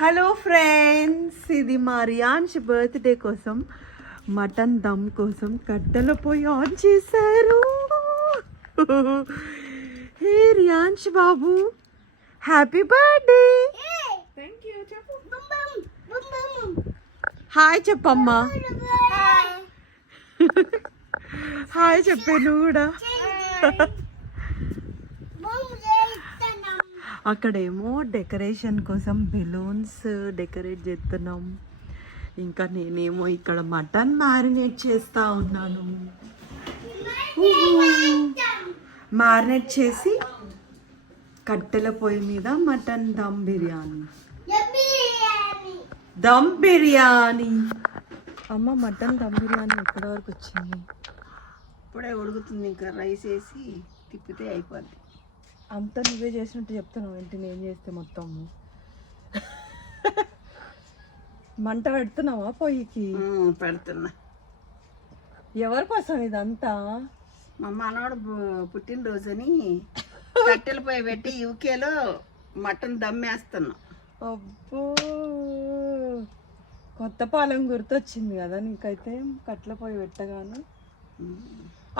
Hello friends, ఇది మా రియాన్స్ birthday కోసం మటన్ దమ్ కోసం కట్టెల పొయ్యి ఆన్ చేశారు. హే రియాన్స్ బాబు, హ్యాపీ బర్త్డే. హాయ్ చెప్పమ్మా. హాయ్ చెప్పే నువ్వు కూడా. అక్కడేమో డెకరేషన్ కోసం బెలూన్స్ డెకరేట్ చేస్తున్నాం. ఇంకా నేనేమో ఇక్కడ మటన్ మ్యారినేట్ చేస్తూ ఉన్నాను. మ్యారినేట్ చేసి కట్టెల పొయ్యి మీద మటన్ దమ్ బిర్యానీ. అమ్మ, మటన్ దమ్ బిర్యానీ ఎక్కడి వరకు వచ్చింది? ఇప్పుడే ఉడుకుతుంది, ఇంకా రైస్ వేసి తిప్పితే అయిపోద్ది. అంతా నువ్వే చేసినట్టు చెప్తున్నావు ఏంటి? నేను చేస్తే మొత్తము మంట పెడుతున్నావా పొయ్యికి? పెడుతున్నా. ఎవరి కోసం ఇదంతా? మా మనవాడు పుట్టినరోజని కట్టెల పొయ్యి పెట్టి యూకేలో మటన్ దమ్మేస్తున్నా. అబ్బో, కొత్త పాలెం గుర్తొచ్చింది కదా నీకైతే కట్టెల పొయ్యి పెట్టగాను.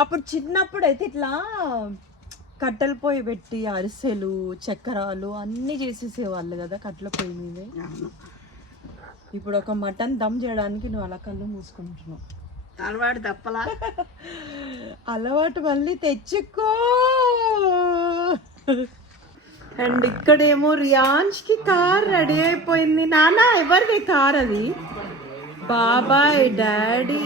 అప్పుడు చిన్నప్పుడు అయితే ఇట్లా కట్టెల పొయ్యి పెట్టి అరిసెలు చక్కెరాలు అన్నీ చేసేసేవాళ్ళు కదా కట్టెల పొయ్యి మీదే. ఇప్పుడు ఒక మటన్ దమ్ చేయడానికి నువ్వు అలా కళ్ళు మూసుకుంటున్నావు. అలవాటు తప్పలా. అలవాటు మళ్ళీ తెచ్చుకో. అండ్ ఇక్కడేమో రియాన్స్కి కార్ రెడీ అయిపోయింది. నాన్న, ఎవరిది కార్ అది? బాబాయ్, డాడీ,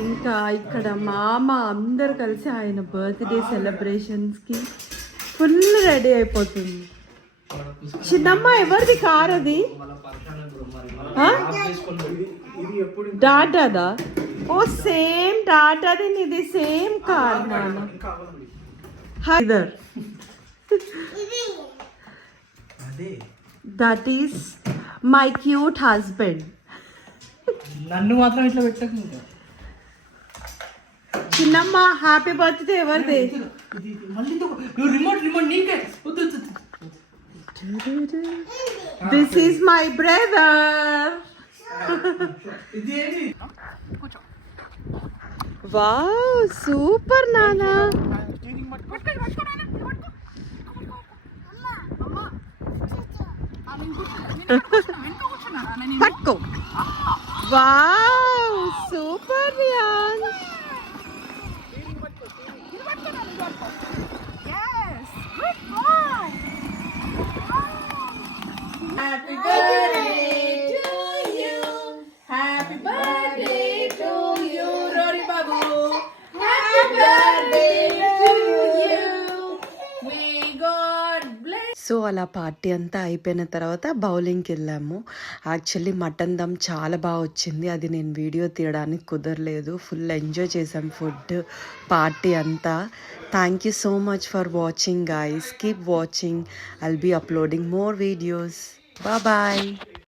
ఇంకా ఇక్కడ మామ అందరు కలిసి ఆయన బర్త్డే సెలబ్రేషన్స్కి ఫుల్ రెడీ అయిపోతుంది. చిన్నమ్మ, ఎవరిది కార్ అది? టాటాదా? ఓ సేమ్ టాటాది నీది సేమ్ కార్ నాన్న. Haidar, that is my cute husband. నన్ను మాత్రం ఇట్లా పెట్టకు. చిన్నమ్మ, హ్యాపీ బర్త్డే. ఎవరిది? This is my brother. Wow, super నానా. పట్టుకో. Wow, super Riyan. Happy birthday to you. Happy birthday to you, Rory Babu. Happy birthday to you. May God bless. So అలా party అంతా అయిపోయిన తర్వాత బౌలింగ్కి వెళ్ళాము. యాక్చువల్లీ మటన్ దమ్ చాలా బాగా వచ్చింది. అది నేను వీడియో తీయడానికి కుదరలేదు. ఫుల్ ఎంజాయ్ చేసాం ఫుడ్ పార్టీ అంతా. Thank you so much for watching guys. Keep watching. I'll be uploading more videos. Bye bye.